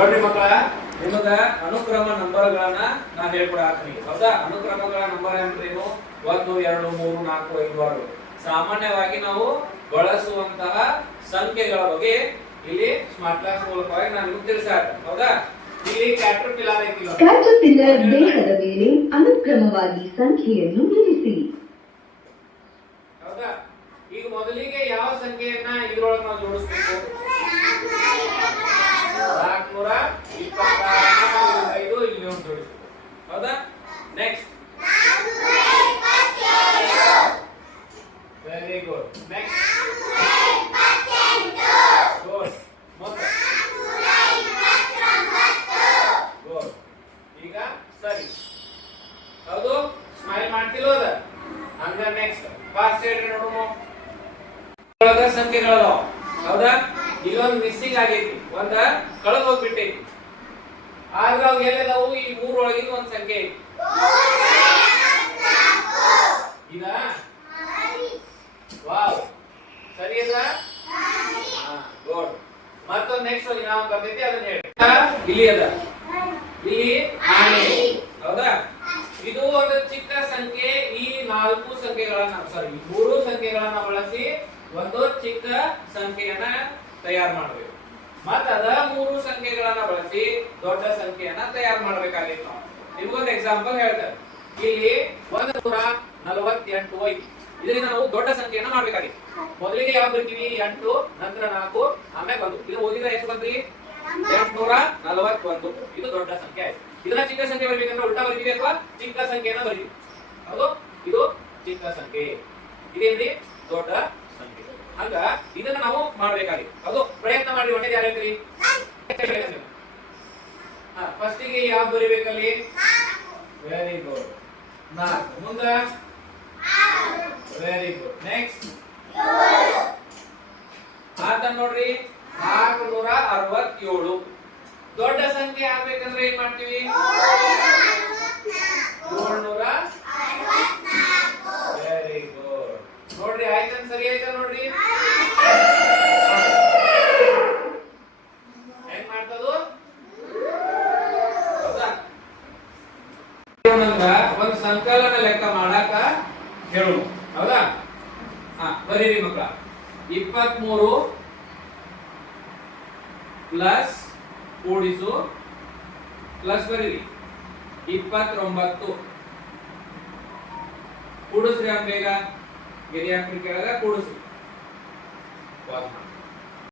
ನೋಡ್ರಿ ಮಕ್ಕಳ, ನಿಮಗ ಅನುಕ್ರಮ ನಂಬರ್ಗಳನ್ನ ನಾ ಹೇಳ್ಕೊಡಾತೀನಿ. ಹೌದಾ? ಅನುಕ್ರಮಗಳ ನಂಬರ್ ಅಂದ್ರೇನು? 1 2 3 4 5 6. ಸಾಮಾನ್ಯವಾಗಿ ನಾವು ಬಳಸುವಂತಹ ಸಂಖ್ಯೆಗಳ ಬಗ್ಗೆ ಇಲ್ಲಿ ಸ್ಮಾರ್ಟ್ ಕ್ಲಾಸ್ ಮೂಲಕವಾಗಿ ನಾನು ನಿಮಗೆ ತಿಳಿಸಾರೆ. ಹೌದಾ? ಇಲ್ಲಿ ಕ್ಯಾಟರ್ಪಿಲ್ಲರ್ ಐತಿ. ಕ್ಯಾಟರ್ಪಿಲ್ಲರ್ ದೇಹದ ಮೇಲೆ ಅನುಕ್ರಮವಾಗಿ ಸಂಖ್ಯೆಯನ್ನು ಇರಿಸಿ. ಹೌದಾ? ಈಗ ಮೊದಲಿಗೆ ಯಾವ ಸಂಖ್ಯೆಯನ್ನ ಇದರೊಳಗೆ ನಾವು ಜೋಡಿಸಬೇಕು? 426 ಇಲ್ಲಿ ಒಂದು ಜೋಡಿಸಬೇಕು. ಹೌದಾ? Next very good. Next good. ಮತ್ತೆ ಗುಡ್. ಈಗ ಸರಿ. ಹೌದು? ಸ್ಮೈಲ್ ಮಾಡ್ತಿಲ್ಲ ಅದ? ಹಂಗ ನೆಕ್ಸ್ಟ್ ಫಾಸ್ಟ್ ಹೇಳ್ರಿ ನೋಡೋಣ. ಒಳಗ ಸಂಖ್ಯೆಗಳದಾವ. ಹೌದಾ? ಇಲ್ಲೊಂದು ಮಿಸ್ಸಿಂಗ್ ಆಗೈತಿ, ಒಂದ ಕಳೆದು ಹೋಗ್ಬಿಟ್ಟೈತಿ. ಆದ್ರೆ ಅವು ಎಲ್ಲದಾವು? ಈ 3 ಒಳಗಿನ ಒಂದು ಸಂಖ್ಯೆ ಐತಿ. ಈಗ ವಾವ್, ಸರಿ ಅದ? ಗುಡ್. ಮತ್ತೊಂದು ನೆಕ್ಸ್ಟ್ ಒಂದು ನಾವು ಬರ್ತೈತಿ, ಅದನ್ನ ಹೇಳಿ. ಇಲ್ಲಿ ಅದ, ಇಲ್ಲಿ ಆನೆ. ಹೌದಾ? ಇದು ಒಂದು ಚಿಕ್ಕ ಸಂಖ್ಯೆ. ಈ 4 ಸಂಖ್ಯೆಗಳನ್ನ ಸಾರಿ 3 ಸಂಖ್ಯೆಗಳನ್ನ ಬಳಸಿ ಒಂದು ಚಿಕ್ಕ ಸಂಖ್ಯೆಯನ್ನ ತಯಾರು ಮಾಡಬೇಕು. ಮತ್ತ ಅದ 3 ಸಂಖ್ಯೆಗಳನ್ನ ಬಳಸಿ ದೊಡ್ಡ ಸಂಖ್ಯೆಯನ್ನ ತಯಾರು ಮಾಡಬೇಕಾಗಿತ್ತು. ನಾವು ನಿಮಗೊಂದು ಎಕ್ಸಾಂಪಲ್ ಹೇಳ್ತೇವೆ. ಇಲ್ಲಿ 148 ಐತಿ. ಇದರಿಂದ ನಾವು ದೊಡ್ಡ ಸಂಖ್ಯೆಯನ್ನ ಮಾಡ್ಬೇಕಾಗಿತ್ತು. ಮೊದಲಿಗೆ ಯಾವ್ದು ಬರ್ತೀವಿ? 8, ನಂತರ 4, ಆಮೇಲೆ 1. ಇದು ಓದಿದ್ರೆ ಎಷ್ಟು ಬಂದ್ರಿ? 841. ಇದು ದೊಡ್ಡ ಸಂಖ್ಯೆ ಆಯ್ತು. ಇದನ್ನ ಚಿಕ್ಕ ಸಂಖ್ಯೆ ಬರಬೇಕಂದ್ರೆ ಉಲ್ಟಾ ಬರೀತೀವಿ ಅಥವಾ ಚಿಕ್ಕ ಸಂಖ್ಯೆಯನ್ನ ಬರೀತೀವಿ? ಹೌದು? ಇದು ಚಿಕ್ಕ ಸಂಖ್ಯೆ, ಇದೇನ್ರಿ ದೊಡ್ಡ ಸಂಖ್ಯೆ. ಹಂಗ ಇದನ್ನ ನಾವು ಮಾಡ್ಬೇಕಾಗಿತ್ತು. ಅದು ಪ್ರಯತ್ನ ಮಾಡಿ. ಒಳ್ಳೆ ಯಾರು ಹೇಳ್ತೀರಿ? ಫಸ್ಟಿಗೆ ಯಾವ್ದು ಬರೀಬೇಕಲ್ಲಿ? Very good. 4. ಮುಂದ ವೆರಿ ಗುಡ್. ನೆಕ್ಸ್ಟ್ ಆತ ನೋಡ್ರಿ 467. ದೊಡ್ಡ ಸಂಖ್ಯೆ ಆಗ್ಬೇಕಂದ್ರೆ ಏನ್ ಮಾಡ್ತೀವಿ? 764. Very good. ನೋಡ್ರಿ ಆಯ್ತನ್? ಸರಿ ಆಯ್ತಾ? ನೋಡ್ರಿ ಹೆಂಗ್ ಮಾಡ್ತದು? ಹೌದಾ? ಒಂದು ಸಂಕಲನ ಲೆಕ್ಕ ಮಾಡಾಕ ಹೇಳು. ಹೌದಾ? ಬರೀರಿ ಮಕ್ಕಳ. 23 ಪ್ಲಸ್ ಕೂಡಿಸು ಪ್ಲಸ್ ಬರೀರಿ 29. ಕೂಡಿಸ್ರಿ. ಬೇಗ ಗೆರೆ ಹಾಕ್ರಿ ಕೆಳಗ ಕೂಡಿಸ್ರಿ.